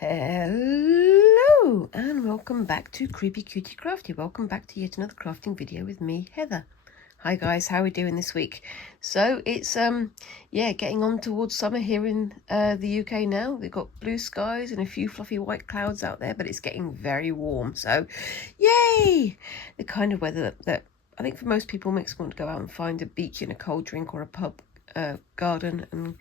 Hello and welcome back to Creepy Cutie Crafty. Welcome back to yet another crafting video with me, Heather. Hi guys, how are we doing this week? So it's getting on towards summer here in the UK now. We've got blue skies and a few fluffy white clouds out there, but it's getting very warm. So yay! The kind of weather that I think for most people makes me want to go out and find a beach and a cold drink or a pub garden and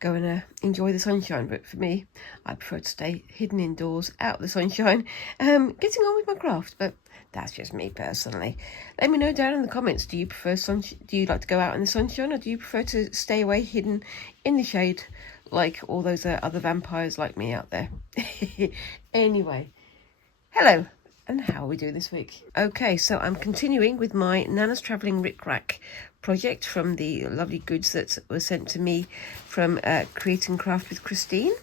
go and enjoy the sunshine. But for me, I prefer to stay hidden indoors out of the sunshine, getting on with my craft. But that's just me personally. Let me know down in the comments, do you prefer do you like to go out in the sunshine, or do you prefer to stay away hidden in the shade like all those other vampires like me out there? Anyway, hello. And how are we doing this week? Okay, so I'm continuing with my Nana's Travelling Rick Rack project from the lovely goods that were sent to me from Create and Craft with Christine.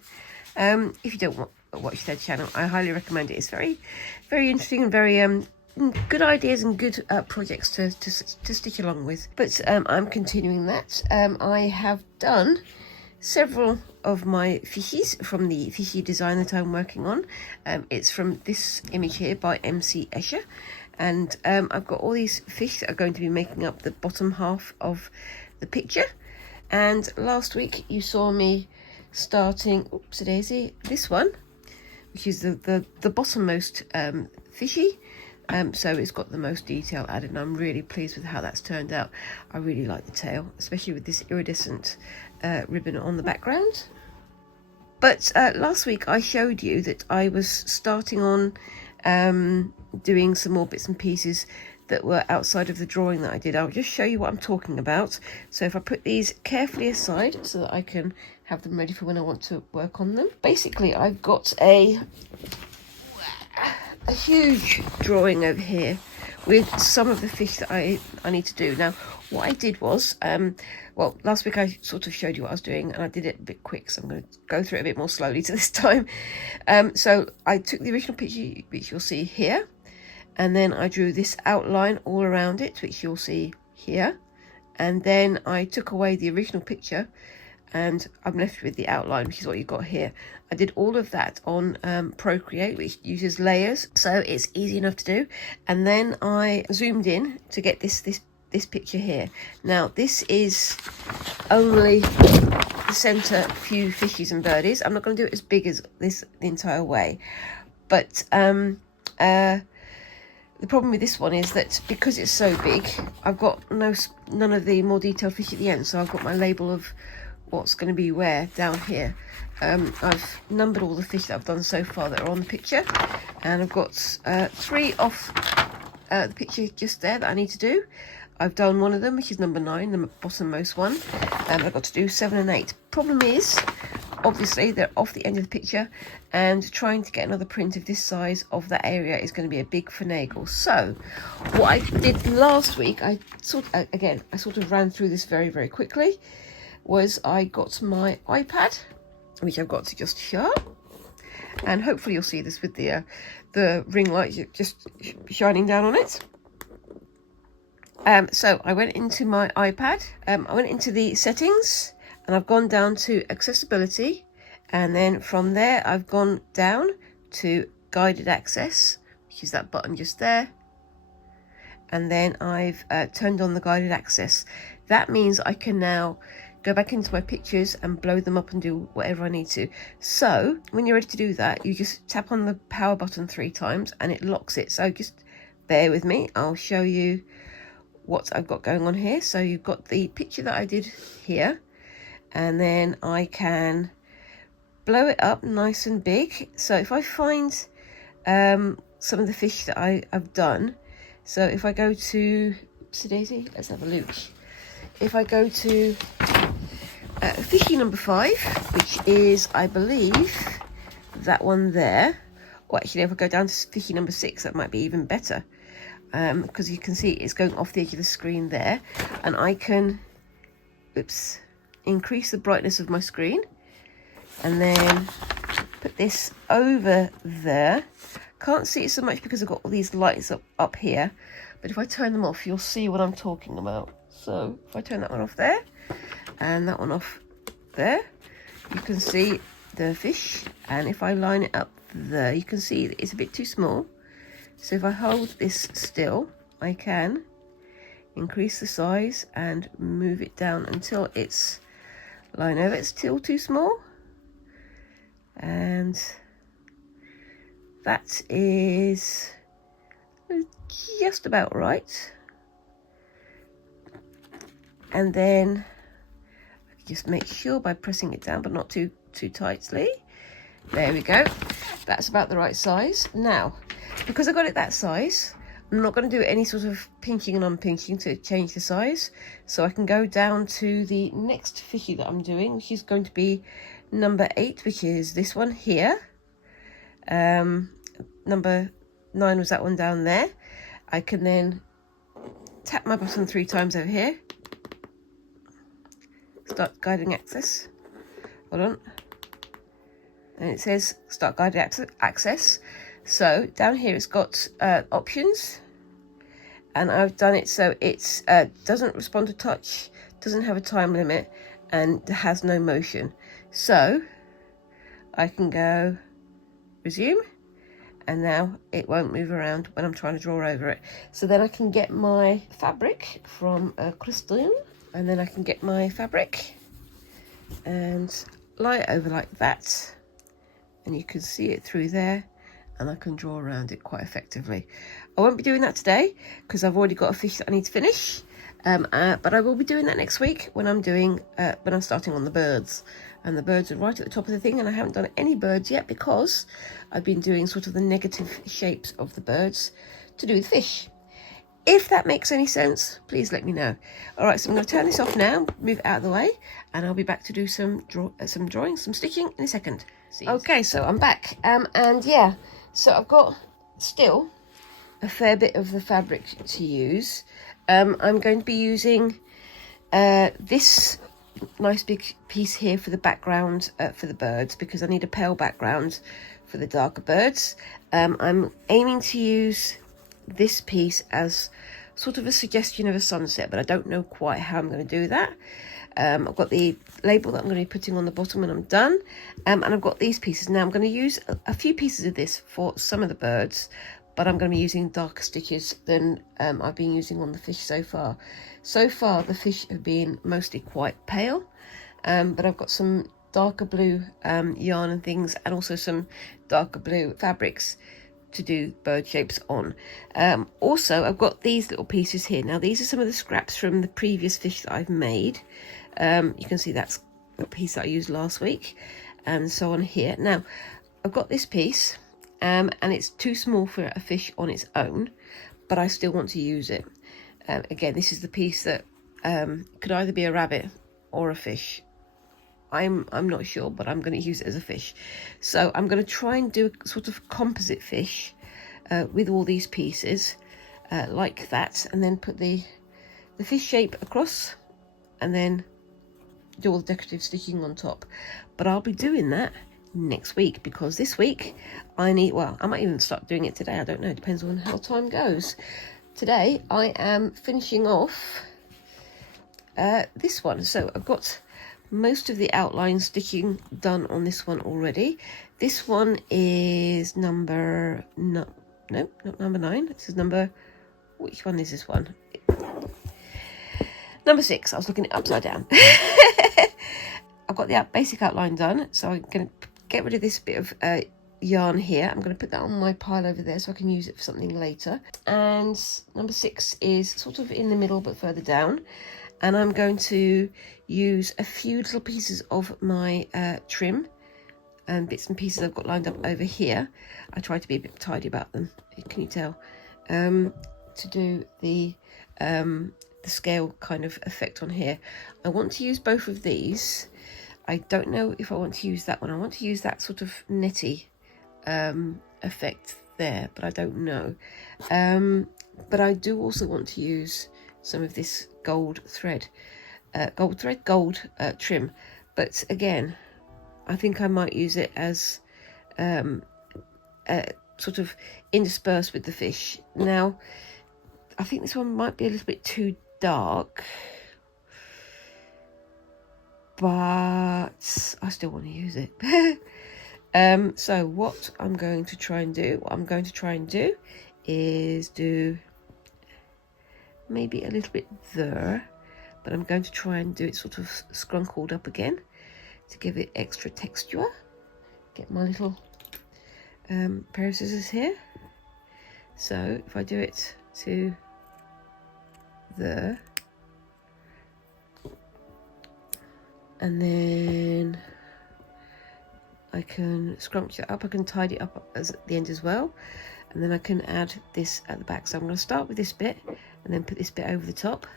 If you don't watch their channel, I highly recommend it. It's very, very interesting and very good ideas and good projects to stick along with. But I'm continuing that. I have done several of my fishies from the fishy design that I'm working on. It's from this image here by MC Escher, and I've got all these fish that are going to be making up the bottom half of the picture. And last week you saw me starting, oopsie daisy, this one, which is the bottommost fishy. So it's got the most detail added, and I'm really pleased with how that's turned out. I really like the tail, especially with this iridescent ribbon on the background. But last week I showed you that I was starting on doing some more bits and pieces that were outside of the drawing that I did. I'll just show you what I'm talking about. So if I put these carefully aside so that I can have them ready for when I want to work on them. Basically, I've got a huge drawing over here with some of the fish that I need to do. Now, what I did was, well, last week I sort of showed you what I was doing, and I did it a bit quick, so I'm going to go through it a bit more slowly to this time. So I took the original picture, which you'll see here, and then I drew this outline all around it, which you'll see here, and then I took away the original picture, and I'm left with the outline, which is what you've got here. I did all of that on Procreate, which uses layers, so it's easy enough to do. And then I zoomed in to get this picture here. Now, this is only the centre few fishies and birdies. I'm not going to do it as big as this the entire way. But the problem with this one is that because it's so big, I've got none of the more detailed fish at the end. So I've got my label of what's going to be where down here. I've numbered all the fish that I've done so far that are on the picture, and I've got 3 off the picture just there that I need to do. I've done one of them, which is number 9, the bottommost one, and I've got to do 7 and 8. Problem is, obviously they're off the end of the picture, and trying to get another print of this size of that area is going to be a big finagle. So what I did last week, I sort of ran through this very, very quickly, was I got my iPad, which I've got to just show, and hopefully you'll see this with the ring light just shining down on it. So I went into my iPad, I went into the settings, and I've gone down to accessibility, and then from there I've gone down to guided access, which is that button just there, and then I've turned on the guided access. That means I can now go back into my pictures and blow them up and do whatever I need to. So when you're ready to do that, you just tap on the power button 3 times and it locks it. So just bear with me, I'll show you what I've got going on here. So you've got the picture that I did here, and then I can blow it up nice and big. So if I find some of the fish that I've done, so if I go to, oopsie daisy, let's have a look. If I go to fishy number 5, which is, I believe, that one there, or actually if I go down to fishy number 6, that might be even better, because you can see it's going off the edge of the screen there, and I can, increase the brightness of my screen, and then put this over there. Can't see it so much because I've got all these lights up here, but if I turn them off, you'll see what I'm talking about. So if I turn that one off there, and that one off there, you can see the fish, and if I line it up there, you can see that it's a bit too small. So if I hold this still, I can increase the size and move it down until it's line over. It's still too small, and that is just about right. And then just make sure by pressing it down, but not too tightly. There we go. That's about the right size. Now, because I got it that size, I'm not going to do any sort of pinking and unpinking to change the size. So I can go down to the next fishy that I'm doing, which is going to be number 8, which is this one here. Number 9 was that one down there. I can then tap my button 3 times over here. Start guiding access. Hold on. And it says start guided access. So down here it's got options, and I've done it so it's doesn't respond to touch, doesn't have a time limit, and has no motion. So I can go resume, and now it won't move around when I'm trying to draw over it. So then I can get my fabric from Crystal, and then I can get my fabric and lie it over like that, and you can see it through there, and I can draw around it quite effectively. I won't be doing that today because I've already got a fish that I need to finish, but I will be doing that next week when I'm starting on the birds. And the birds are right at the top of the thing, and I haven't done any birds yet because I've been doing sort of the negative shapes of the birds to do with fish. If that makes any sense, please let me know. All right, so I'm going to turn this off now, move it out of the way, and I'll be back to do some drawing, some stitching in a second. Okay, so I'm back, and yeah, so I've got still a fair bit of the fabric to use. I'm going to be using this nice big piece here for the background for the birds, because I need a pale background for the darker birds. I'm aiming to use this piece as sort of a suggestion of a sunset, but I don't know quite how I'm going to do that. I've got the label that I'm going to be putting on the bottom when I'm done, and I've got these pieces. Now I'm going to use a few pieces of this for some of the birds, but I'm going to be using darker stitches than I've been using on the fish so far. So far the fish have been mostly quite pale, but I've got some darker blue yarn and things, and also some darker blue fabrics to do bird shapes on. Also, I've got these little pieces here. Now these are some of the scraps from the previous fish that I've made. You can see that's a piece that I used last week, and so on here. Now I've got this piece, and it's too small for a fish on its own, but I still want to use it. Again, this is the piece that could either be a rabbit or a fish. I'm not sure, but I'm going to use it as a fish. So I'm going to try and do a sort of composite fish with all these pieces like that, and then put the fish shape across, and then do all the decorative stitching on top. But I'll be doing that next week, because this week I might even start doing it today. I don't know, it depends on how time goes. Today I am finishing off this one. So I've got most of the outline stitching done on this one already. This one is number not number 9. This is which one is this one? Number 6. I was looking at it upside down. I've got the basic outline done, so I'm going to get rid of this bit of yarn here. I'm going to put that on my pile over there so I can use it for something later. And number 6 is sort of in the middle but further down, and I'm going to use a few little pieces of my trim and bits and pieces I've got lined up over here. I try to be a bit tidy about them, can you tell, to do the scale kind of effect on here. I want to use both of these. I don't know if I want to use that one. I want to use that sort of netty effect there, but I don't know. But I do also want to use some of this gold trim, but again, I think I might use it as sort of interspersed with the fish. Now I think this one might be a little bit too dark, but I still want to use it. So what I'm going to try and do, is do maybe a little bit there, but I'm going to try and do it sort of scrunkled up again to give it extra texture. Get my little pair of scissors here. So if I do it to there, and then I can scrunch it up, I can tidy it up at the end as well, and then I can add this at the back. So I'm going to start with this bit and then put this bit over the top.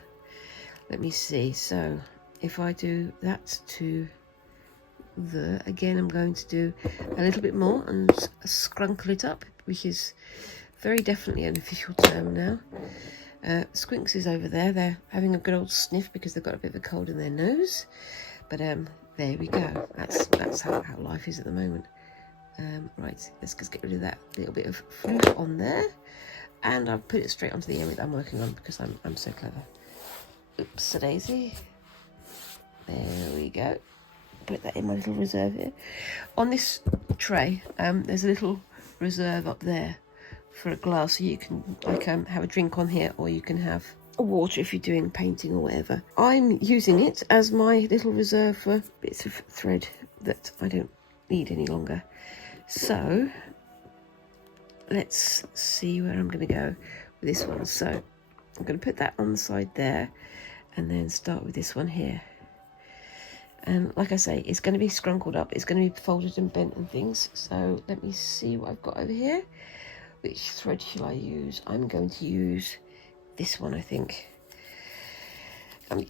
Let me see. So if I do that to the, again, I'm going to do a little bit more and scrunkle it up, which is very definitely an official term now. Squinks is over there. They're having a good old sniff because they've got a bit of a cold in their nose. But there we go. That's how life is at the moment. Right, let's just get rid of that little bit of floof on there, and I'll put it straight onto the area that I'm working on because I'm so clever. Oops, a daisy. There we go. Put that in my little reserve here. On this tray, there's a little reserve up there for a glass, so you can have a drink on here, or you can have a water if you're doing painting or whatever. I'm using it as my little reserve for bits of thread that I don't need any longer. So let's see where I'm going to go with this one. So I'm going to put that on the side there, and then start with this one here. And like I say, it's going to be scrunkled up, it's going to be folded and bent and things. So let me see what I've got over here. Which thread shall I use? I'm going to use this one, I think.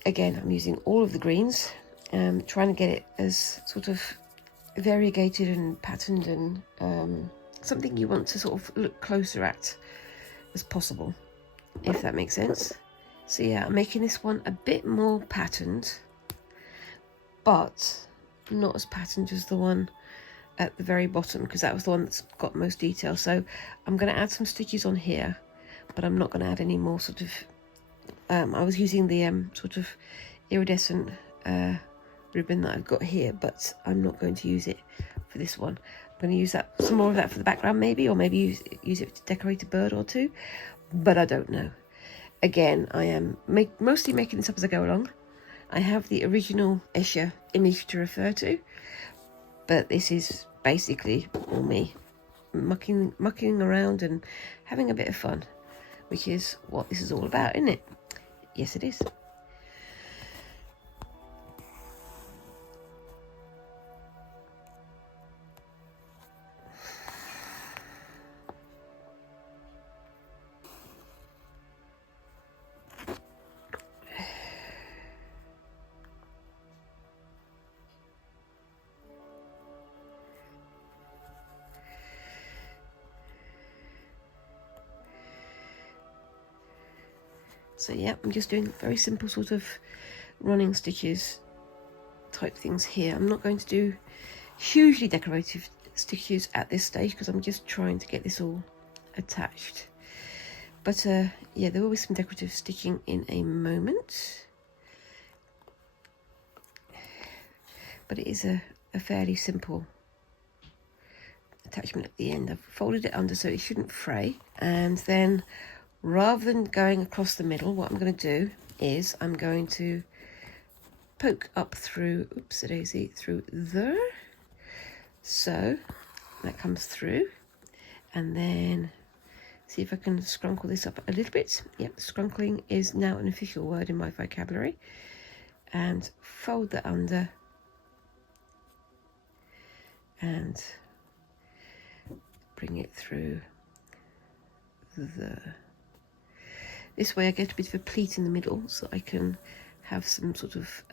Again, I'm using all of the greens, trying to get it as sort of variegated and patterned and something you want to sort of look closer at as possible, if that makes sense. So yeah, I'm making this one a bit more patterned, but not as patterned as the one at the very bottom, because that was the one that's got most detail. So I'm going to add some stitches on here, but I'm not going to add any more sort of I was using the sort of iridescent ribbon that I've got here, but I'm not going to use it for this one. I'm going to use that, some more of that for the background maybe, or maybe use it to decorate a bird or two, but I don't know. Again, I am mostly making this up as I go along. I have the original Escher image to refer to, but this is basically all me mucking around and having a bit of fun, which is what this is all about, isn't it? Yes, it is. So yeah, I'm just doing very simple sort of running stitches type things here. I'm not going to do hugely decorative stitches at this stage because I'm just trying to get this all attached. But yeah, there will be some decorative stitching in a moment. But it is a fairly simple attachment at the end. I've folded it under so it shouldn't fray, and then rather than going across the middle, what I'm going to do is I'm going to poke up through, oops-a-daisy, through there. So that comes through, and then see if I can scrunkle this up a little bit. Yep, scrunkling is now an official word in my vocabulary. And fold that under and bring it through there. This way I get a bit of a pleat in the middle, so I can have some sort of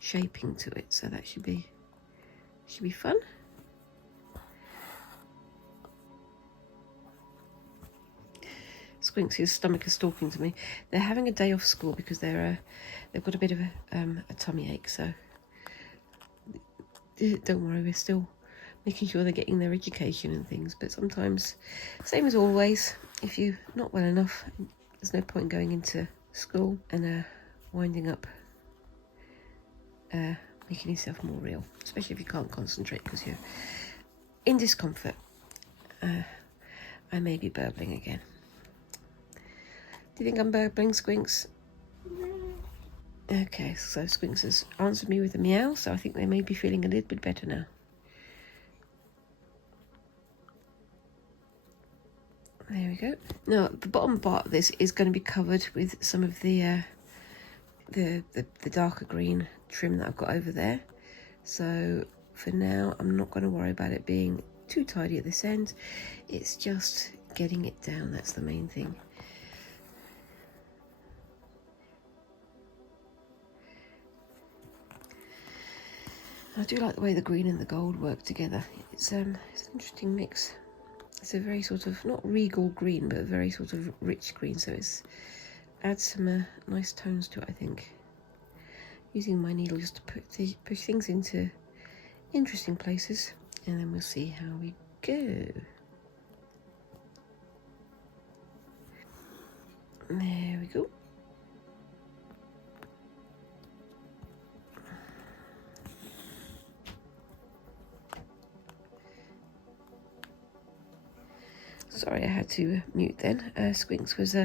shaping to it. So that should be fun. Squinks' stomach is talking to me. They're having a day off school because they've got a bit of a tummy ache. So don't worry, we're still making sure they're getting their education and things. But sometimes, same as always, if you're not well enough, there's no point going into school and winding up making yourself more real, especially if you can't concentrate because you're in discomfort. I may be burbling again. Do you think I'm burbling, Squinks? Okay, so Squinks has answered me with a meow, so I think they may be feeling a little bit better now. There we go. Now, the bottom part of this is going to be covered with some of the darker green trim that I've got over there. So for now, I'm not going to worry about it being too tidy at this end. It's just getting it down, that's the main thing. I do like the way the green and the gold work together. It's an interesting mix. It's a very sort of, not regal green, but a very sort of rich green, so it's adds some nice tones to it, I think. Using my needle just to push things into interesting places, and then we'll see how we go. There we go. Sorry, I had to mute then. Squinks was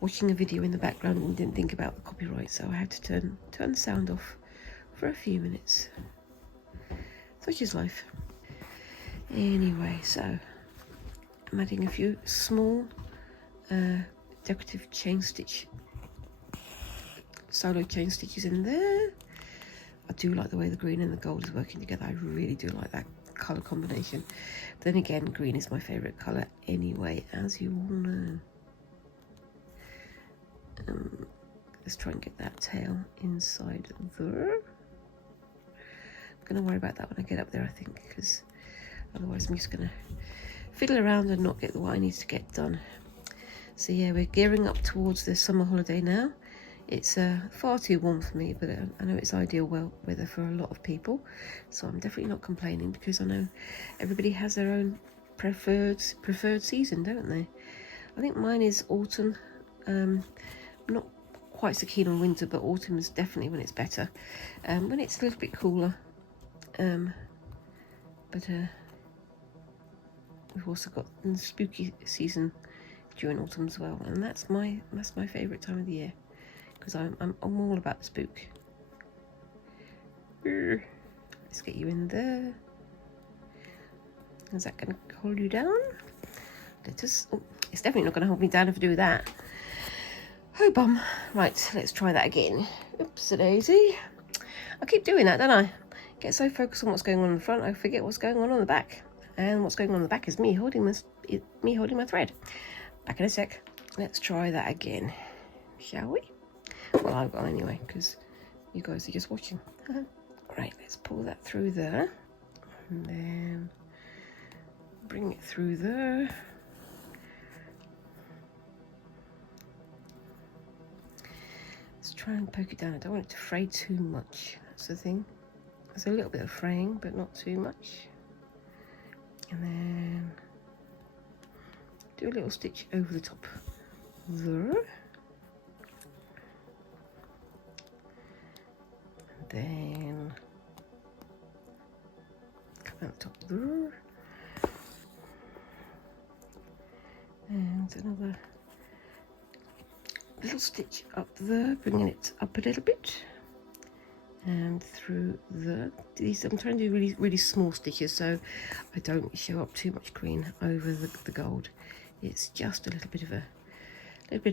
watching a video in the background and didn't think about the copyright, so I had to turn the sound off for a few minutes. Such is life. Anyway, so I'm adding a few small decorative chain stitch, solo chain stitches in there. I do like the way the green and the gold is working together. I really do like that colour combination. Then again, green is my favourite colour anyway, as you all know. Let's try and get that tail inside there. I'm going to worry about that when I get up there, I think, because otherwise I'm just going to fiddle around and not get what I need to get done. So yeah, we're gearing up towards the summer holiday now. It's far too warm for me, but I know it's ideal weather for a lot of people, so I'm definitely not complaining, because I know everybody has their own preferred season, don't they? I think mine is autumn. I'm not quite so keen on winter, but autumn is definitely when it's better, when it's a little bit cooler. But we've also got the spooky season during autumn as well, and that's my favourite time of the year, because I'm all about the spook. Let's get you in there. Is that going to hold you down? Let us. Oh, it's definitely not going to hold me down if I do that. Oh bum. Right, let's try that again. Oops, a daisy. I keep doing that, don't I? Get so focused on what's going on in the front, I forget what's going on the back. And what's going on in the back is me holding my thread. Back in a sec. Let's try that again, shall we? Well, I will anyway, because you guys are just watching. Right, let's pull that through there, and then bring it through there. Let's try and poke it down. I don't want it to fray too much. That's the thing. There's a little bit of fraying, but not too much. And then do a little stitch over the top there. And then come out the top there. And another little stitch up there, bringing it up a little bit. And through these, I'm trying to do really small stitches, so I don't show up too much green over the gold. It's just a little bit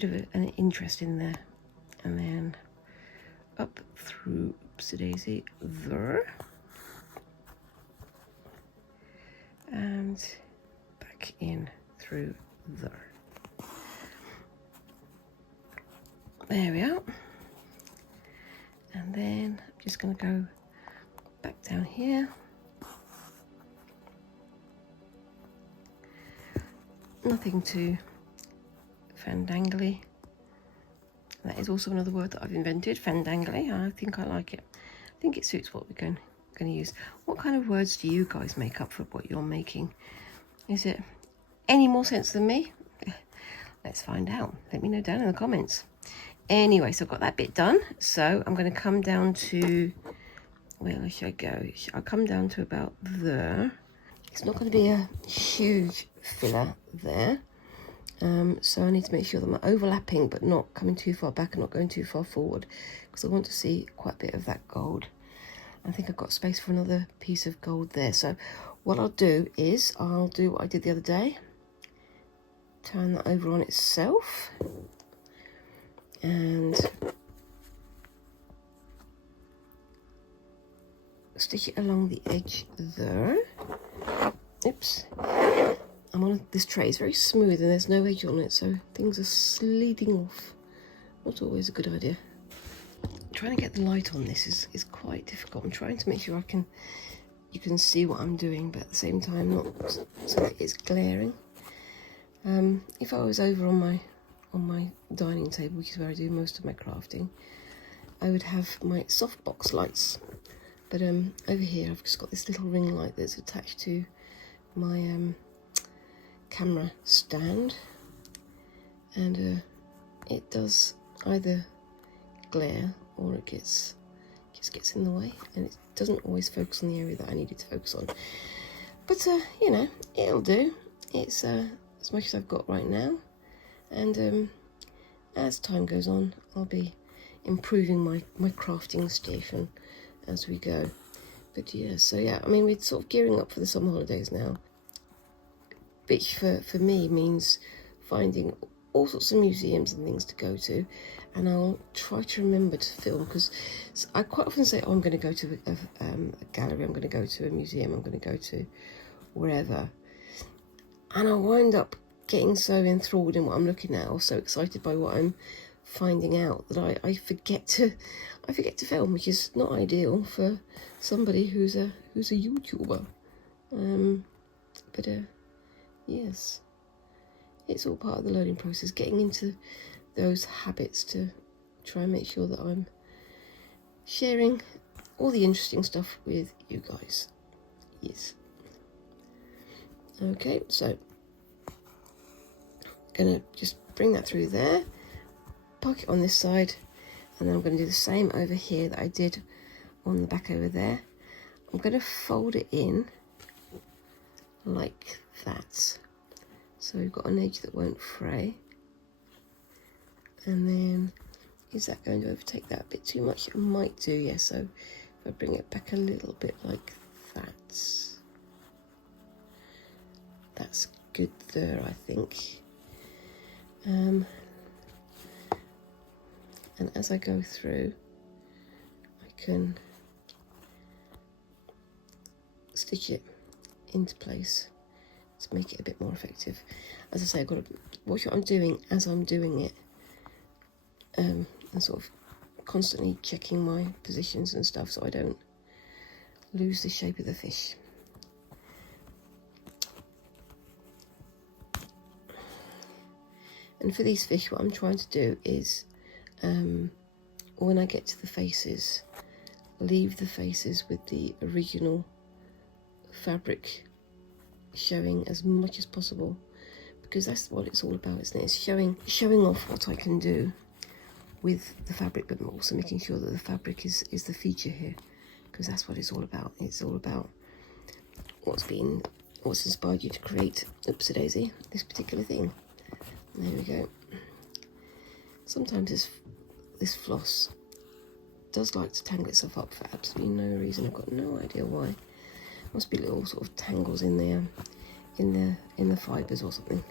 of an interest in there, and then up through oopsie daisy there, and back in through there. There we are. And then I'm just going to go back down here. Nothing too fandangly. That is also another word that I've invented, fandangly. I think I like it. I think it suits what we're going to use. What kind of words do you guys make up for what you're making? Is it any more sense than me? Let's find out. Let me know down in the comments. Anyway, so I've got that bit done, so I'm going to come down to where should I go? I'll come down to about there. It's not going to be a huge filler there. So I need to make sure that I'm overlapping but not coming too far back and not going too far forward, because I want to see quite a bit of that gold. I think I've got space for another piece of gold there. So what I'll do is I'll do what I did the other day. Turn that over on itself. And stick it along the edge there. Oops. I'm on this tray. It's very smooth and there's no edge on it, so things are sliding off. Not always a good idea. Trying to get the light on this is quite difficult. I'm trying to make sure you can see what I'm doing, but at the same time not so that it's glaring. If I was over on my dining table, which is where I do most of my crafting, I would have my softbox lights. But over here I've just got this little ring light that's attached to my camera stand, and it does either glare or it just gets in the way, and it doesn't always focus on the area that I need it to focus on. But you know, it'll do. It's as much as I've got right now, and as time goes on I'll be improving my crafting station as we go. But yeah, so yeah, I mean, we're sort of gearing up for the summer holidays now, which for me means finding all sorts of museums and things to go to, and I'll try to remember to film, because I quite often say, oh, I'm going to go to a gallery, I'm going to go to a museum, I'm going to go to wherever, and I'll wind up getting so enthralled in what I'm looking at, or so excited by what I'm finding out, that I forget to film, which is not ideal for somebody who's a YouTuber. But yes, it's all part of the learning process, getting into those habits to try and make sure that I'm sharing all the interesting stuff with you guys. Yes. Okay, so gonna just bring that through there, park it on this side, and then I'm going to do the same over here that I did on the back over there. I'm going to fold it in like that, so we've got an edge that won't fray. And then, is that going to overtake that a bit too much? It might do, yeah. So if I bring it back a little bit like that, that's good there, I think. And as I go through, I can stitch it into place to make it a bit more effective. As I say, I've got to watch what I'm doing as I'm doing it, and sort of constantly checking my positions and stuff so I don't lose the shape of the fish. And for these fish, what I'm trying to do is, when I get to the faces, leave the faces with the original fabric showing as much as possible, because that's what it's all about, isn't it? It's showing off what I can do with the fabric, but also making sure that the fabric is the feature here, because that's what it's all about. It's all about what's inspired you to create, oopsie-daisy, this particular thing. There we go. Sometimes this floss does like to tangle itself up for absolutely no reason. I've got no idea why. Must be little sort of tangles in there, in the fibres or something.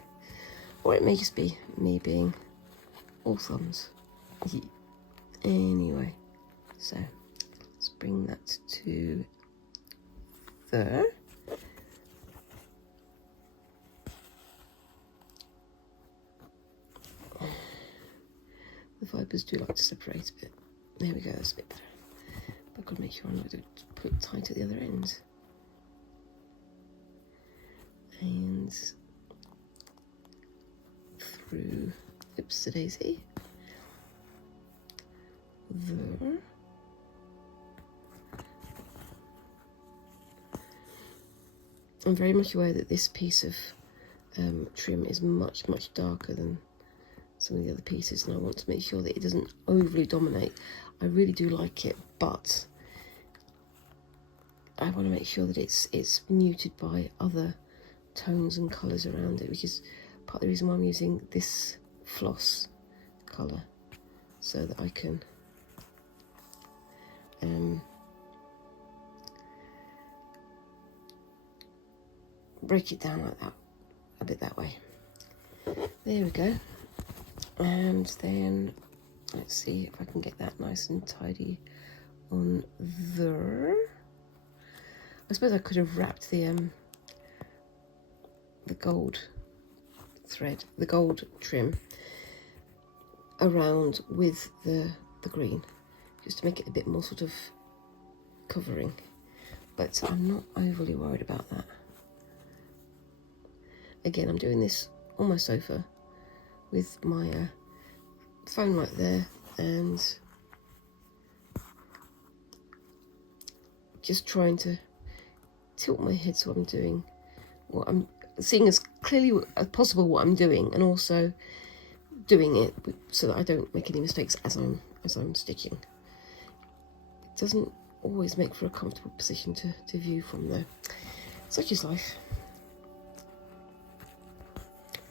Or it may just be me being all thumbs. Anyway, so let's bring that to there. The fibres do like to separate a bit. There we go, that's a bit better. But I've got to make sure I'm not going to put it tight at the other end. And through, oopsie-daisy, there. I'm very much aware that this piece of trim is much darker than some of the other pieces, and I want to make sure that it doesn't overly dominate. I really do like it, but I want to make sure that it's muted by other tones and colours around it, which is part of the reason why I'm using this floss colour, so that I can break it down like that, a bit that way. There we go. And then let's see if I can get that nice and tidy on there. I suppose I could have wrapped the gold thread, the gold trim around with the green, just to make it a bit more sort of covering, but I'm not overly worried about that. Again, I'm doing this on my sofa with my phone right there, and just trying to tilt my head so I'm doing what I'm seeing as clearly as possible what I'm doing, and also doing it so that I don't make any mistakes as I'm stitching. It doesn't always make for a comfortable position to view from though. Such is life.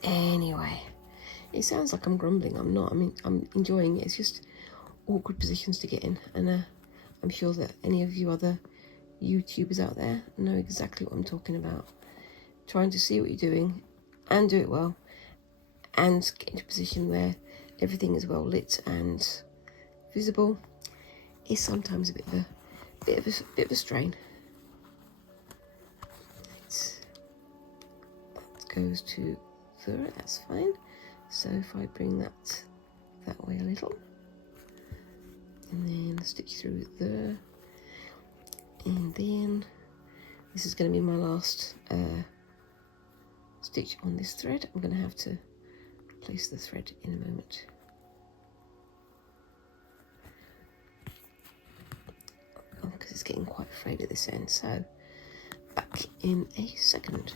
Anyway, it sounds like I'm grumbling. I'm not. I mean, I'm enjoying it. It's just awkward positions to get in, and I'm sure that any of you other YouTubers out there know exactly what I'm talking about. Trying to see what you're doing and do it well, and get into a position where everything is well lit and visible is sometimes a bit of a strain. That goes to there, that's fine. So if I bring that way a little, and then stitch through there, and then this is going to be my last stitch on this thread. I'm going to have to place the thread in a moment. Oh, because it's getting quite frayed at this end, so back in a second.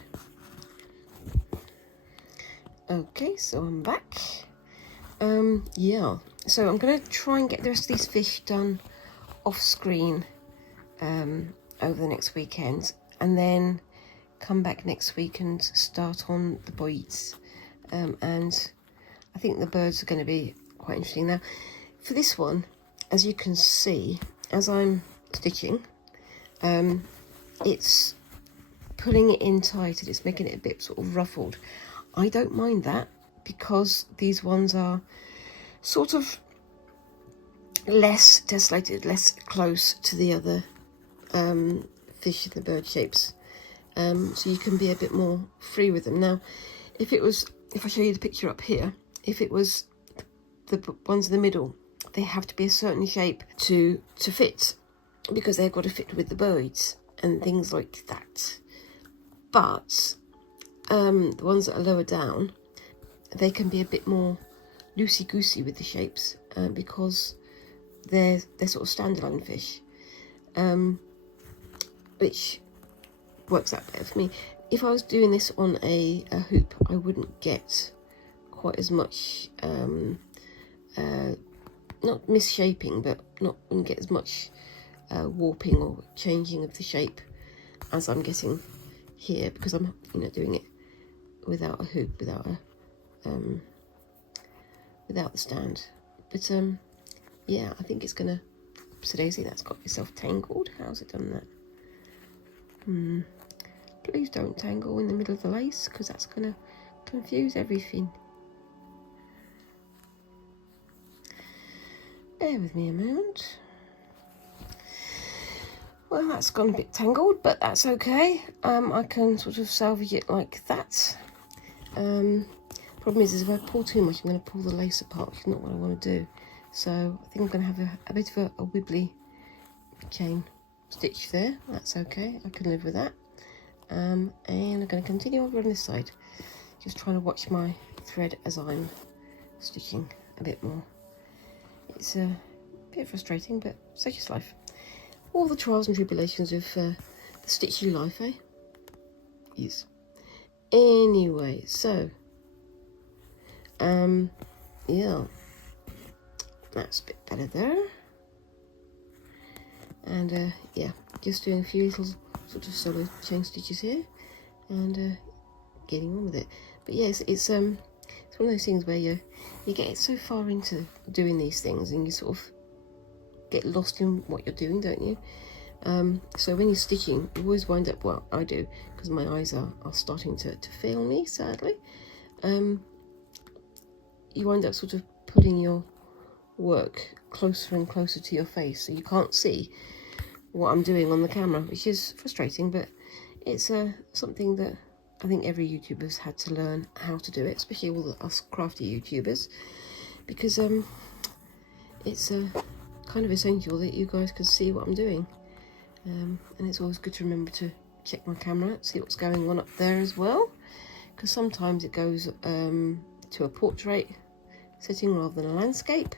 Okay, so I'm back. Yeah, so I'm going to try and get the rest of these fish done off screen over the next weekend, and then come back next week and start on the boys. And I think the birds are going to be quite interesting. Now, for this one, as you can see, as I'm stitching, it's pulling it in tight and it's making it a bit sort of ruffled. I don't mind that, because these ones are sort of less tessellated, less close to the other fish in the bird shapes, so you can be a bit more free with them. Now, if I show you the picture up here, if it was the ones in the middle, they have to be a certain shape to fit, because they've got to fit with the birds and things like that. But the ones that are lower down, they can be a bit more loosey-goosey with the shapes, because they're sort of standalone fish, which works out better for me. If I was doing this on a hoop, I wouldn't get quite as much, not misshaping, but wouldn't get as much warping or changing of the shape as I'm getting here, because I'm doing it without a hoop, without the stand. But yeah, I think it's gonna. So Daisy, that's got yourself tangled. How's it done that? Please don't tangle in the middle of the lace, because that's gonna confuse everything. Bear with me a moment. Well, that's gone a bit tangled, but that's okay. I can sort of salvage it like that. Problem is if I pull too much, I'm going to pull the lace apart, which is not what I want to do. So I think I'm going to have a bit of a wibbly chain stitch there. That's okay, I can live with that. And I'm going to continue over on this side, just trying to watch my thread as I'm stitching a bit more. It's a bit frustrating, but such is life. All the trials and tribulations of the stitchy life, eh? Yes. Anyway, so yeah, that's a bit better there. And yeah, just doing a few little sort of solo chain stitches here, and getting on with it. But yes, it's one of those things where you get so far into doing these things and you sort of get lost in what you're doing, don't you? So when you're stitching, you always wind up, well, I do, because my eyes are starting to fail me, sadly. You wind up sort of putting your work closer and closer to your face, so you can't see what I'm doing on the camera, which is frustrating, but it's something that I think every YouTuber's had to learn how to do it, especially all us crafty YouTubers, because it's kind of essential that you guys can see what I'm doing. And it's always good to remember to check my camera, see what's going on up there as well, because sometimes it goes to a portrait setting rather than a landscape,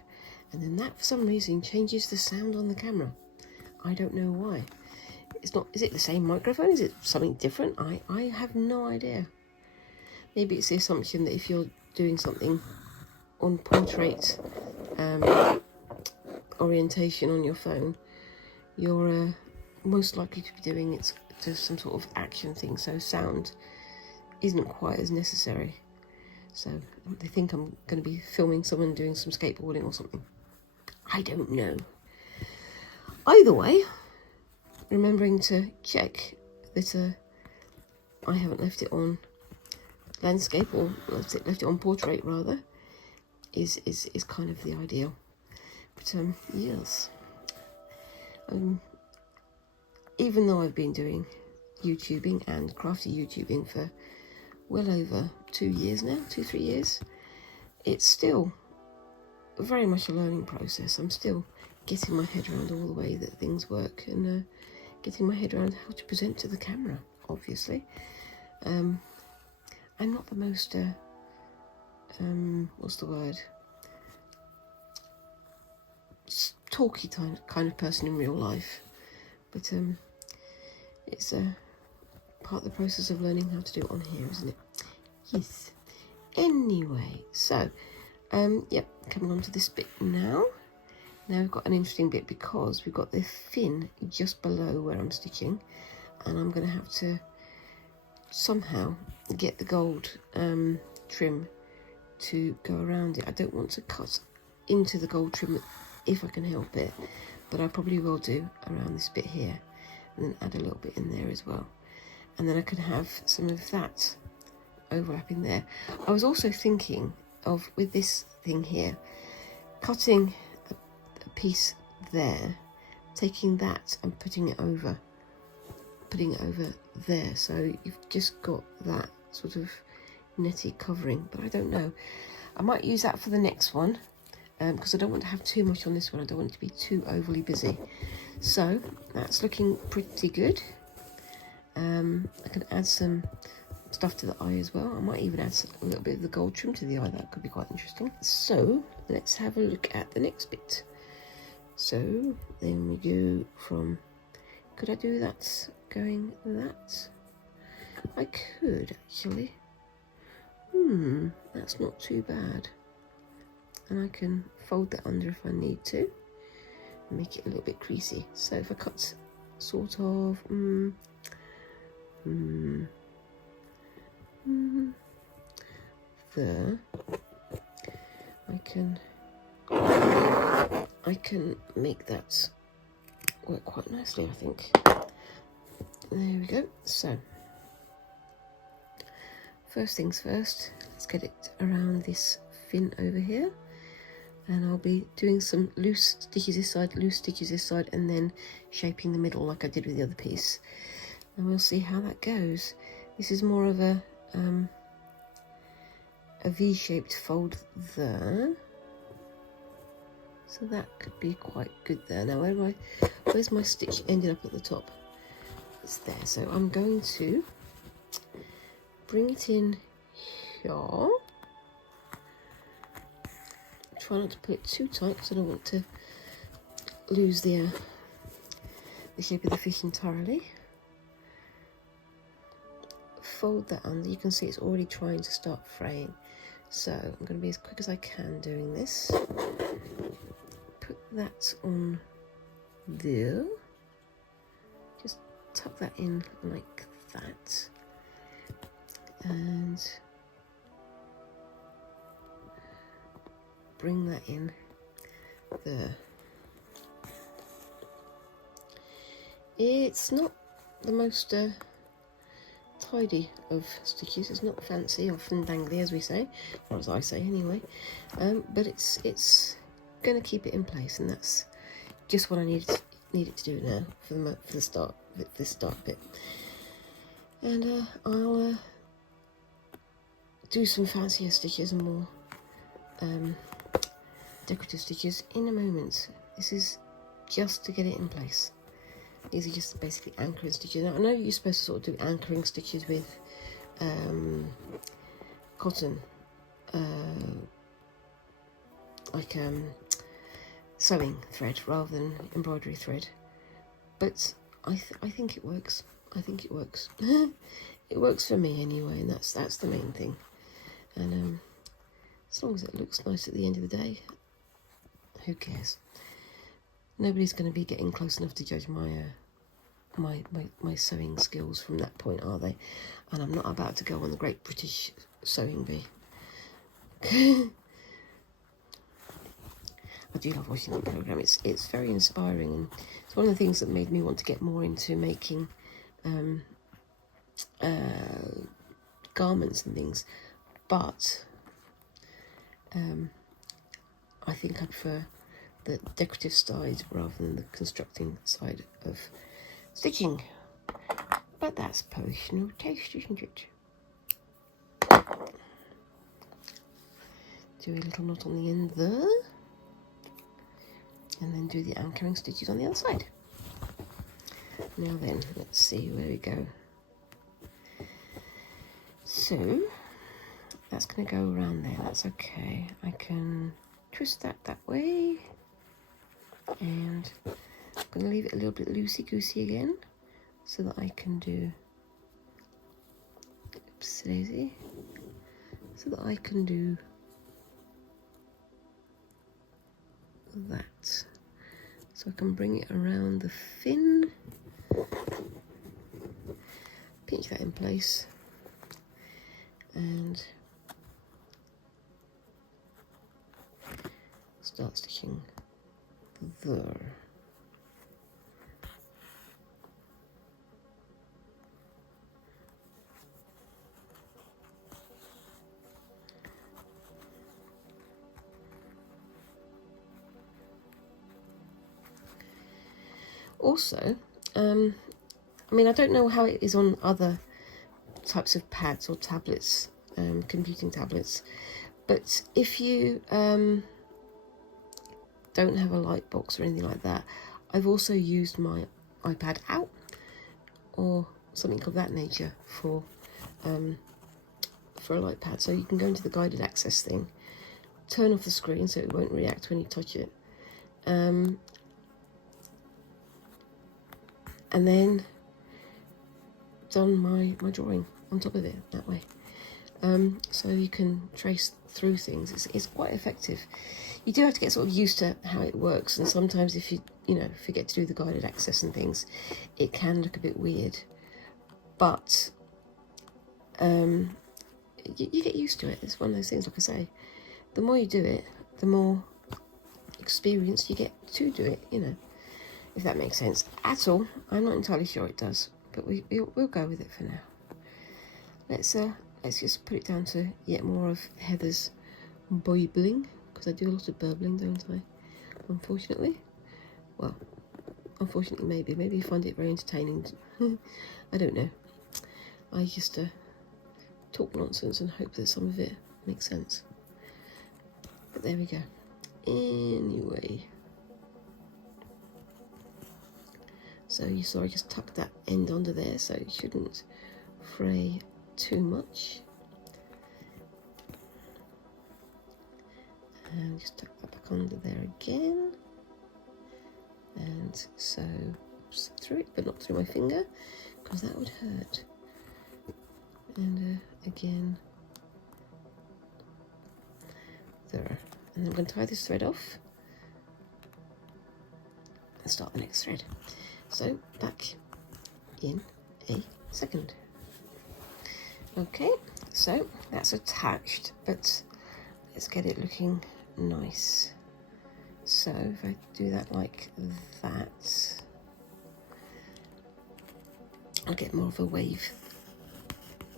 and then that for some reason changes the sound on the camera. I don't know why. It's not, is it the same microphone? Is it something different? I have no idea. Maybe it's the assumption that if you're doing something on portrait orientation on your phone, you're most likely to be doing it to some sort of action thing, so sound isn't quite as necessary. So they think I'm going to be filming someone doing some skateboarding or something. I don't know. Either way, remembering to check that I haven't left it on landscape, or left it on portrait rather, is kind of the ideal. But yes, even though I've been doing YouTubing and crafty YouTubing for well over 2 years now, 2-3 years, it's still very much a learning process. I'm still getting my head around all the way that things work, and getting my head around how to present to the camera, obviously. I'm not the most, what's the word, talky kind of person in real life, but it's part of the process of learning how to do it on here, isn't it? Yes. Anyway, so yep, coming on to this bit now. Now we've got an interesting bit because we've got the fin just below where I'm stitching, and I'm going to have to somehow get the gold trim to go around it. I don't want to cut into the gold trim if I can help it, but I probably will do around this bit here, and then add a little bit in there as well, and then I can have some of that overlapping there. I was also thinking of, with this thing here, cutting a piece there, taking that and putting it over there, so you've just got that sort of netty covering. But I don't know, I might use that for the next one, because I don't want to have too much on this one. I don't want it to be too overly busy. So that's looking pretty good. I can add some stuff to the eye as well. I might even add a little bit of the gold trim to the eye. That could be quite interesting. So let's have a look at the next bit. So then we go from, could I do that going that? I could actually. That's not too bad. And I can fold that under if I need to, make it a little bit creasy. So if I cut sort of there, I can make that work quite nicely, I think. There we go. So first things first, let's get it around this fin over here, and I'll be doing some loose stitches this side, loose stitches this side, and then shaping the middle like I did with the other piece, and we'll see how that goes. This is more of a V-shaped fold there, so that could be quite good there. Now where's my stitch ended up at the top? It's there. So I'm going to bring it in here. Try not to put it too tight because I don't want to lose the shape of the fish entirely. Fold that under. You can see it's already trying to start fraying, so I'm going to be as quick as I can doing this. Put that on there, tuck that in like that, and bring that in there. It's not the most tidy of stitches. It's not fancy, often dangly, as we say, or as I say anyway. But it's going to keep it in place, and that's just what I need it to do now for the start, this start bit. And I'll do some fancier stitches and more decorative stitches in a moment. This is just to get it in place. These are just basically anchoring stitches. Now, I know you're supposed to sort of do anchoring stitches with cotton, like sewing thread rather than embroidery thread, but I think it works. I think it works. It works for me anyway, and that's the main thing. And as long as it looks nice at the end of the day, who cares? Nobody's going to be getting close enough to judge my sewing skills from that point, are they? And I'm not about to go on the Great British Sewing Bee. I do love watching that programme. It's very inspiring, and it's one of the things that made me want to get more into making garments and things. But I think I prefer the decorative side rather than the constructing side of stitching. But that's personal taste, isn't it? Do a little knot on the end there, and then do the anchoring stitches on the other side. Now then, let's see where we go. So that's going to go around there. That's okay. I can twist that way, and I'm going to leave it a little bit loosey-goosey again so that I can do, oops daisy, so that I can do that. So I can bring it around the fin, pinch that in place, and start stitching there. Also, I mean, I don't know how it is on other types of pads or tablets, computing tablets, but if you don't have a light box or anything like that, I've also used my iPad out or something of that nature for a light pad. So you can go into the guided access thing, turn off the screen so it won't react when you touch it, and then done my drawing on top of it that way. So you can trace through things. It's quite effective. You do have to get sort of used to how it works, and sometimes if you forget to do the guided access and things, it can look a bit weird, but you get used to it. It's one of those things, like I say, the more you do it, the more experience you get to do it, if that makes sense at all. I'm not entirely sure it does, but we'll go with it for now. Let's just put it down to yet more of Heather's burbling, because I do a lot of burbling, don't I? Unfortunately. Well, unfortunately, maybe you find it very entertaining. I don't know. I just talk nonsense and hope that some of it makes sense. But there we go. Anyway, so you saw I just tucked that end under there, so it shouldn't fray too much. And just tuck that back under there again, and so through it, but not through my finger, because that would hurt. And again there, and I'm going to tie this thread off and start the next thread. So back in a second. Okay, so that's attached, but let's get it looking nice. So if I do that like that, I'll get more of a wave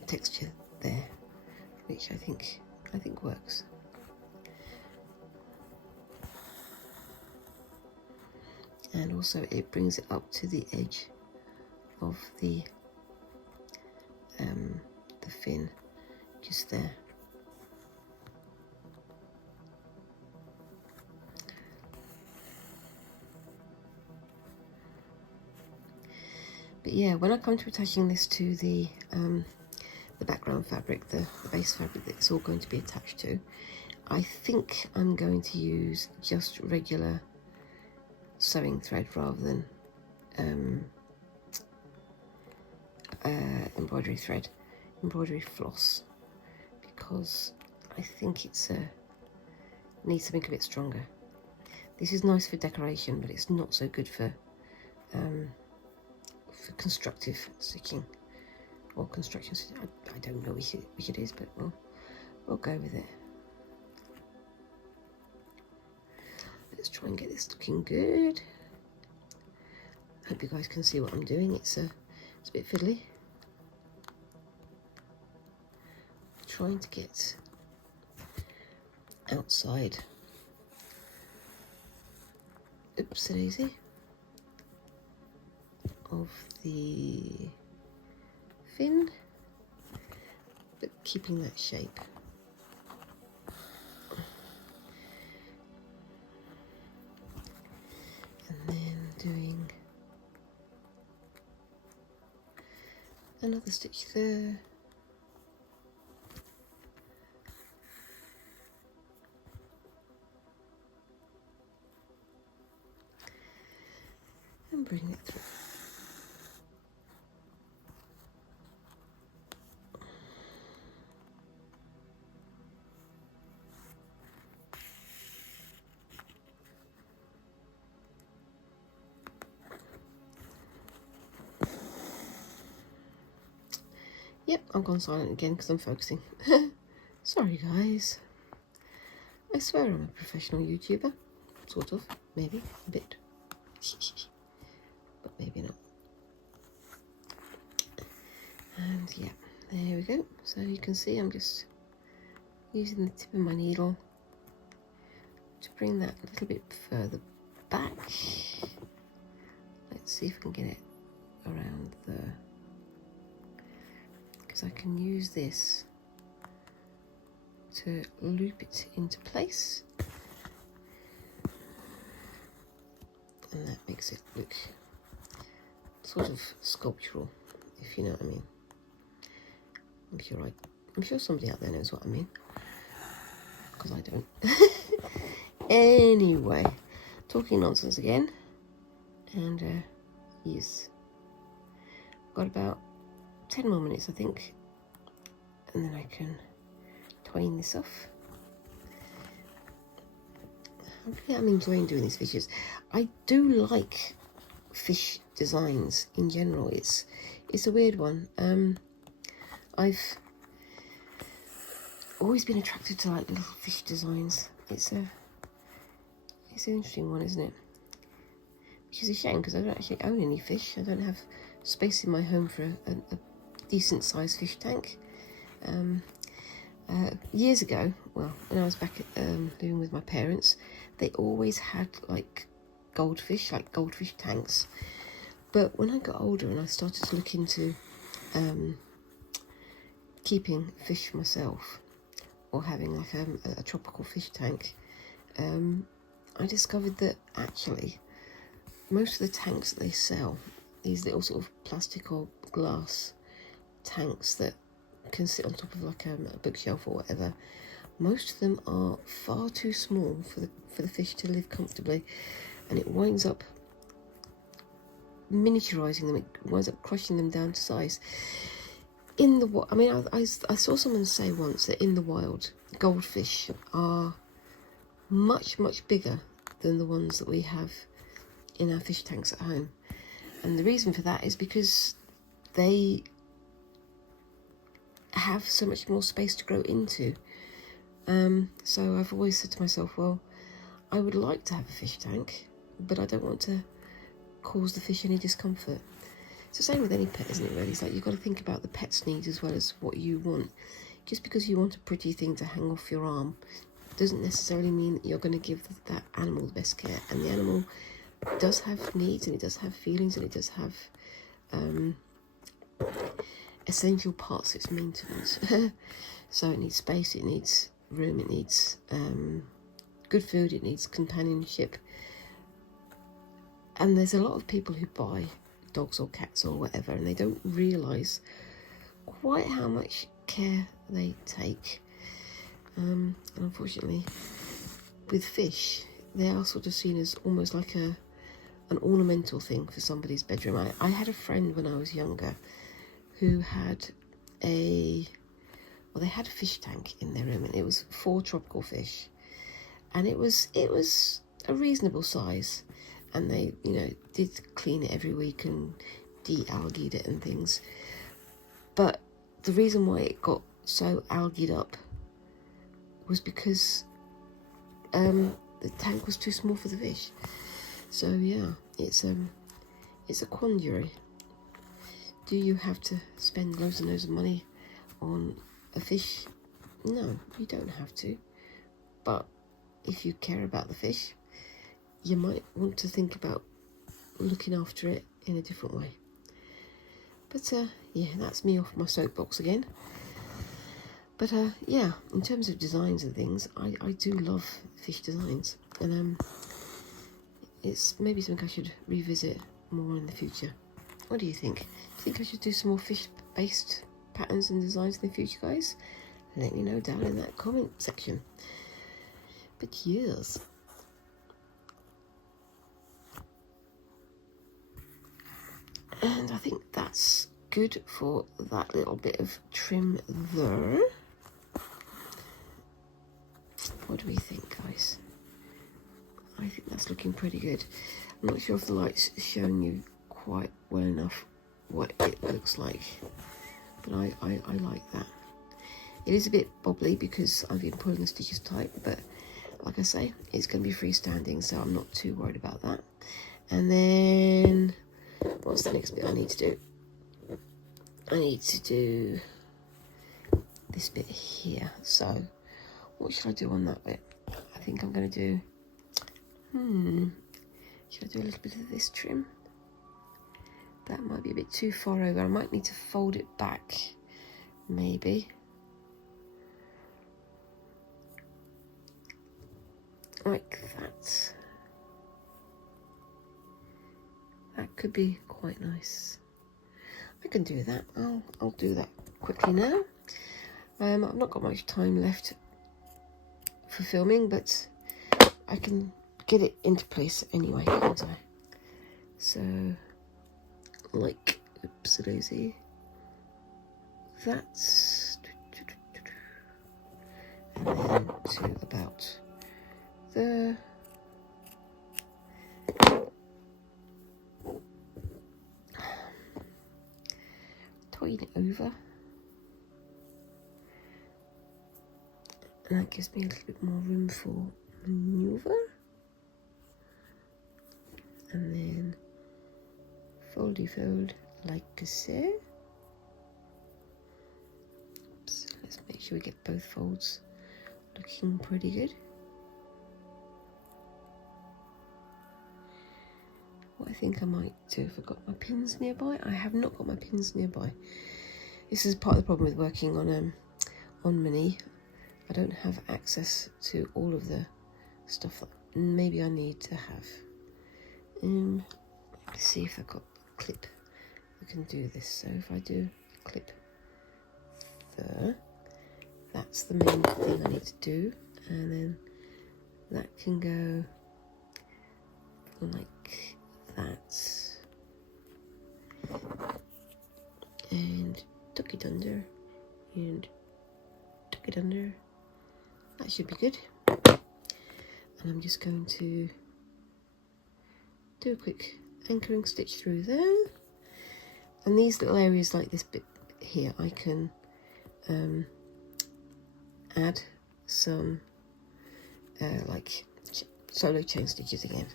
texture there, which I think works. And also it brings it up to the edge of the fin, just there. But yeah, when I come to attaching this to the background fabric, the base fabric that it's all going to be attached to, I think I'm going to use just regular sewing thread rather than embroidery floss, because I think it's needs something a bit stronger. This is nice for decoration, but it's not so good for constructive stitching or construction stitching. I don't know which it is, but we'll go with it. Let's try and get this looking good. Hope you guys can see what I'm doing. It's a bit fiddly. Trying to get outside. Oopsie daisy. Of the fin, but keeping that shape. And then doing another stitch there. And bring it through. Yep, I've gone silent again because I'm focusing. Sorry guys. I swear I'm a professional YouTuber. Sort of, maybe, a bit. But maybe not. And yeah, there we go. So you can see I'm just using the tip of my needle to bring that a little bit further back. Let's see if we can get it around the... because I can use this to loop it into place, and that makes it look sort of sculptural, if you know what I mean. I'm sure somebody out there knows what I mean, because I don't. Anyway, talking nonsense again, and yes, got about 10 more minutes I think, and then I can twine this off. I'm enjoying doing these fishes. I do like fish designs in general. It's a weird one. I've always been attracted to like little fish designs. It's an interesting one, isn't it? Which is a shame because I don't actually own any fish. I don't have space in my home for a decent sized fish tank. Years ago, well, when I was back living with my parents, they always had like goldfish tanks. But when I got older and I started to look into keeping fish for myself, or having like a tropical fish tank, I discovered that actually most of the tanks that they sell, these little sort of plastic or glass tanks that can sit on top of like a bookshelf or whatever, most of them are far too small for the fish to live comfortably, and it winds up miniaturizing them. It winds up crushing them down to size. I saw someone say once that in the wild, goldfish are much bigger than the ones that we have in our fish tanks at home, and the reason for that is because they have so much more space to grow into. So I've always said to myself, well, I would like to have a fish tank, but I don't want to cause the fish any discomfort. It's the same with any pet, isn't it, really? It's like you've got to think about the pet's needs as well as what you want. Just because you want a pretty thing to hang off your arm doesn't necessarily mean that you're going to give that animal the best care. And the animal does have needs, and it does have feelings, and it does have essential parts of its maintenance. So it needs space, it needs room, it needs good food, it needs companionship. And there's a lot of people who buy dogs or cats or whatever, and they don't realise quite how much care they take. And unfortunately, with fish, they are sort of seen as almost like an ornamental thing for somebody's bedroom. I had a friend when I was younger who had they had a fish tank in their room, and it was 4 tropical fish, and it was a reasonable size, and they, you know, did clean it every week and de-algaed it and things. But the reason why it got so algaed up was because the tank was too small for the fish. So yeah, it's a quandary. Do you have to spend loads and loads of money on a fish? No, you don't have to. But if you care about the fish, you might want to think about looking after it in a different way. But yeah, that's me off my soapbox again. But yeah, in terms of designs and things, I do love fish designs, and it's maybe something I should revisit more in the future. What do you think? Do you think I should do some more fish-based patterns and designs in the future, guys? Let me know down in that comment section. But yes. And I think that's good for that little bit of trim there. What do we think, guys? I think that's looking pretty good. I'm not sure if the light's showing you quite well enough what it looks like, but I like that. It is a bit bobbly because I've been pulling the stitches tight, but like I say, it's going to be freestanding, so I'm not too worried about that. And then what's the next bit I need to do? I need to do this bit here. So what should I do on that bit? I think I'm going to do, should I do a little bit of this trim? That might be a bit too far over. I might need to fold it back, maybe. Like that. That could be quite nice. I can do that. I'll do that quickly now. I've not got much time left for filming, but I can get it into place anyway, can't I? So, like, oopsie daisy. That's, and then to about there. Tween it over, and that gives me a little bit more room for manoeuvre. And then foldy fold like so. Oops, let's make sure we get both folds looking pretty good. What I think I might do, if I've got my pins nearby. I have not got my pins nearby. This is part of the problem with working on Mini. I don't have access to all of the stuff that maybe I need to have. Let's see if I've got a clip that can do this. So if I do a clip there, that's the main thing I need to do, and then that can go like that, and tuck it under, and tuck it under. That should be good. And I'm just going to do a quick anchoring stitch through there, and these little areas like this bit here, I can add some like solo chain stitches again,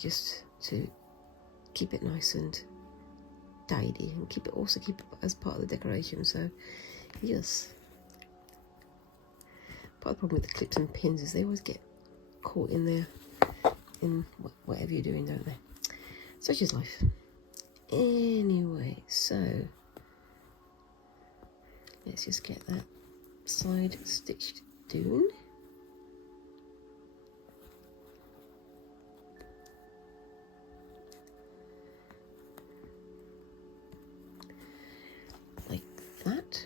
just to keep it nice and tidy, and keep it as part of the decoration. So yes, part of the problem with the clips and pins is they always get caught in there, in whatever you're doing, don't they? Such is life. Anyway, so let's just get that side stitched down. Like that.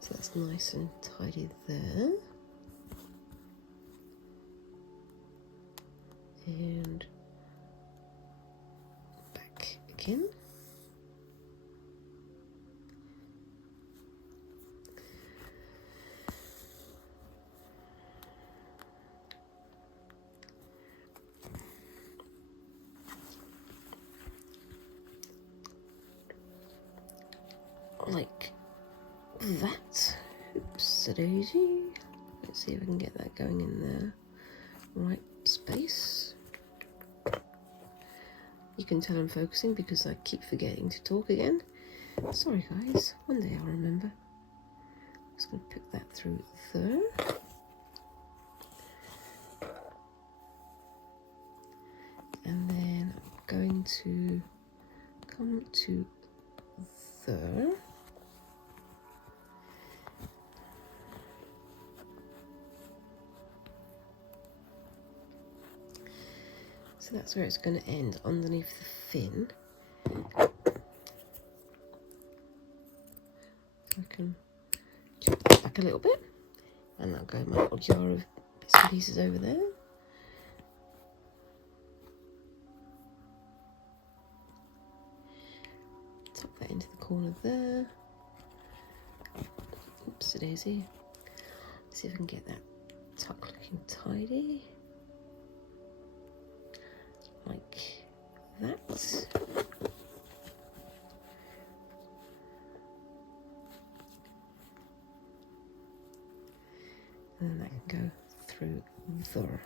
So that's nice and tidy there. And back again. Like that. Oops-a-daisy. Let's see if I can get that going in there. Right space. You can tell I'm focusing because I keep forgetting to talk again. Sorry guys, one day I'll remember. Just going to put that through there. And then I'm going to come to there. So that's where it's going to end, underneath the fin. I can chop that back a little bit, and I'll go in my little jar of bits and pieces over there. Tuck that into the corner there. Oops-a-daisy. See if I can get that tuck looking tidy. Like that. And then that can go through there.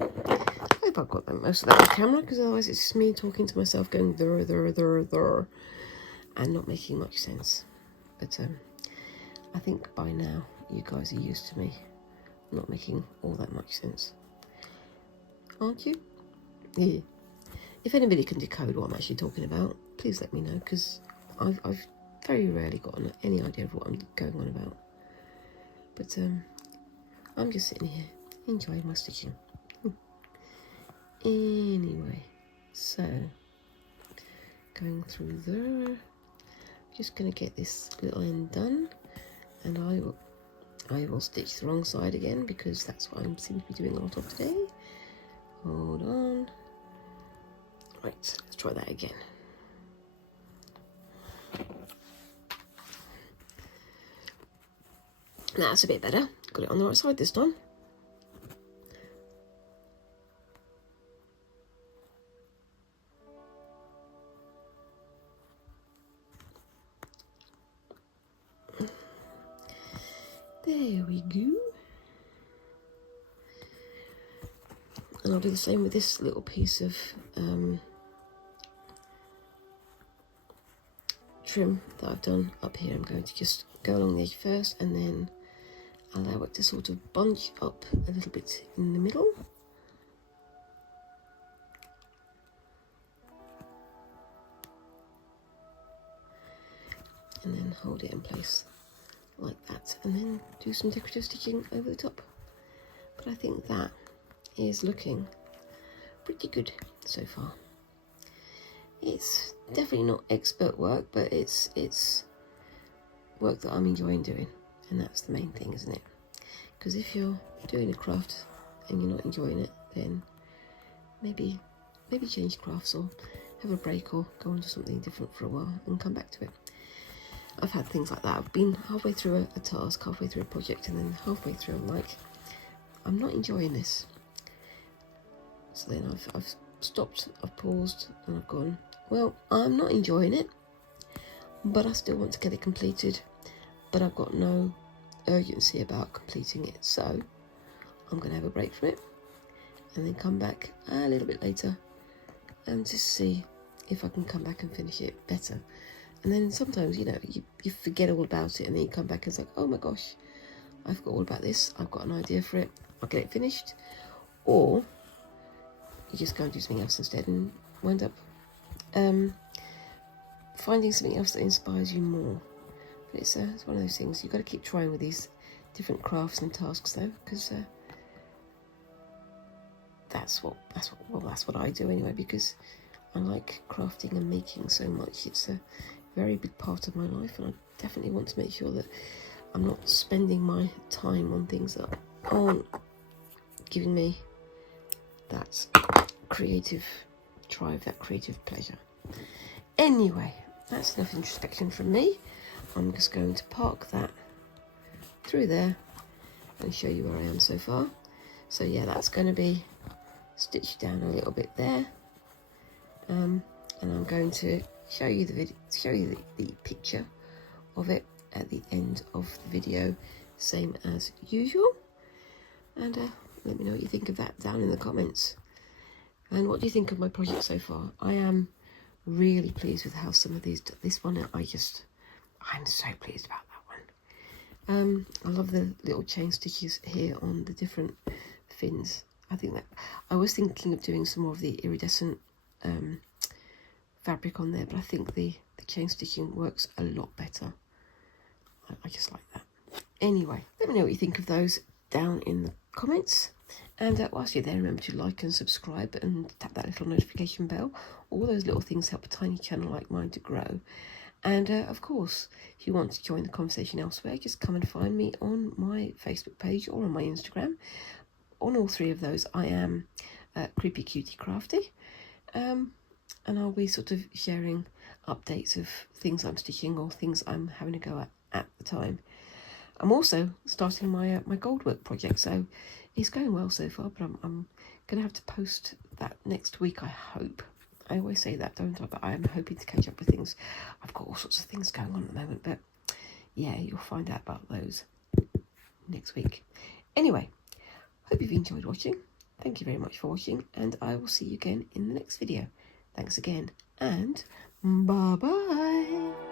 I hope I've got most of that on camera, because otherwise it's just me talking to myself going there, and not making much sense. But I think by now you guys are used to me not making all that much sense, aren't you? Yeah. If anybody can decode what I'm actually talking about, please let me know, because I've very rarely gotten any idea of what I'm going on about. But I'm just sitting here enjoying my stitching. Anyway, so going through there, just going to get this little end done, and I will stitch the wrong side again, because that's what I seem to be doing a lot of today. Hold on. Right, let's try that again. That's a bit better. Got it on the right side this time. There we go. And I'll do the same with this little piece of trim that I've done up here. I'm going to just go along the edge first, and then allow it to sort of bunch up a little bit in the middle. And then hold it in place like that, and then do some decorative stitching over the top. But I think that is looking pretty good so far. It's definitely not expert work, but it's work that I'm enjoying doing, and that's the main thing, isn't it? Because if you're doing a craft and you're not enjoying it, then maybe change crafts, or have a break, or go on to something different for a while and come back to it. I've had things like that. I've been halfway through a task, halfway through a project, and then halfway through I'm like, I'm not enjoying this. So then I've stopped, I've paused, and I've gone, well, I'm not enjoying it, but I still want to get it completed, but I've got no urgency about completing it. So I'm going to have a break from it and then come back a little bit later and just see if I can come back and finish it better. And then sometimes, you know, you forget all about it, and then you come back and it's like, oh my gosh, I forgot all about this. I've got an idea for it. I'll get it finished. Or you just go and do something else instead and wind up finding something else that inspires you more. But it's one of those things. You've got to keep trying with these different crafts and tasks, though, because that's what I do anyway, because I like crafting and making so much. It's a very big part of my life, and I definitely want to make sure that I'm not spending my time on things that aren't giving me that creative drive, that creative pleasure. Anyway, that's enough introspection from me. I'm just going to park that through there and show you where I am so far. So yeah, that's going to be stitched down a little bit there, and I'm going to show you the picture of it at the end of the video, same as usual. And let me know what you think of that down in the comments. And what do you think of my project so far? I am really pleased with how some of these, this one, I'm so pleased about that one. I love the little chain stitches here on the different fins. I think that, I was thinking of doing some more of the iridescent fabric on there, but I think the chain stitching works a lot better. I just like that. Anyway, let me know what you think of those down in the comments. And whilst you're there, remember to like and subscribe and tap that little notification bell. All those little things help a tiny channel like mine to grow. And of course, if you want to join the conversation elsewhere, just come and find me on my Facebook page or on my Instagram. On all three of those, I am Creepy Cutie Crafty. And I'll be sort of sharing updates of things I'm stitching or things I'm having a go at the time. I'm also starting my my goldwork project, so it's going well so far, but I'm going to have to post that next week, I hope. I always say that, don't I? But I am hoping to catch up with things. I've got all sorts of things going on at the moment, but yeah, you'll find out about those next week. Anyway, hope you've enjoyed watching. Thank you very much for watching, and I will see you again in the next video. Thanks again, and bye-bye.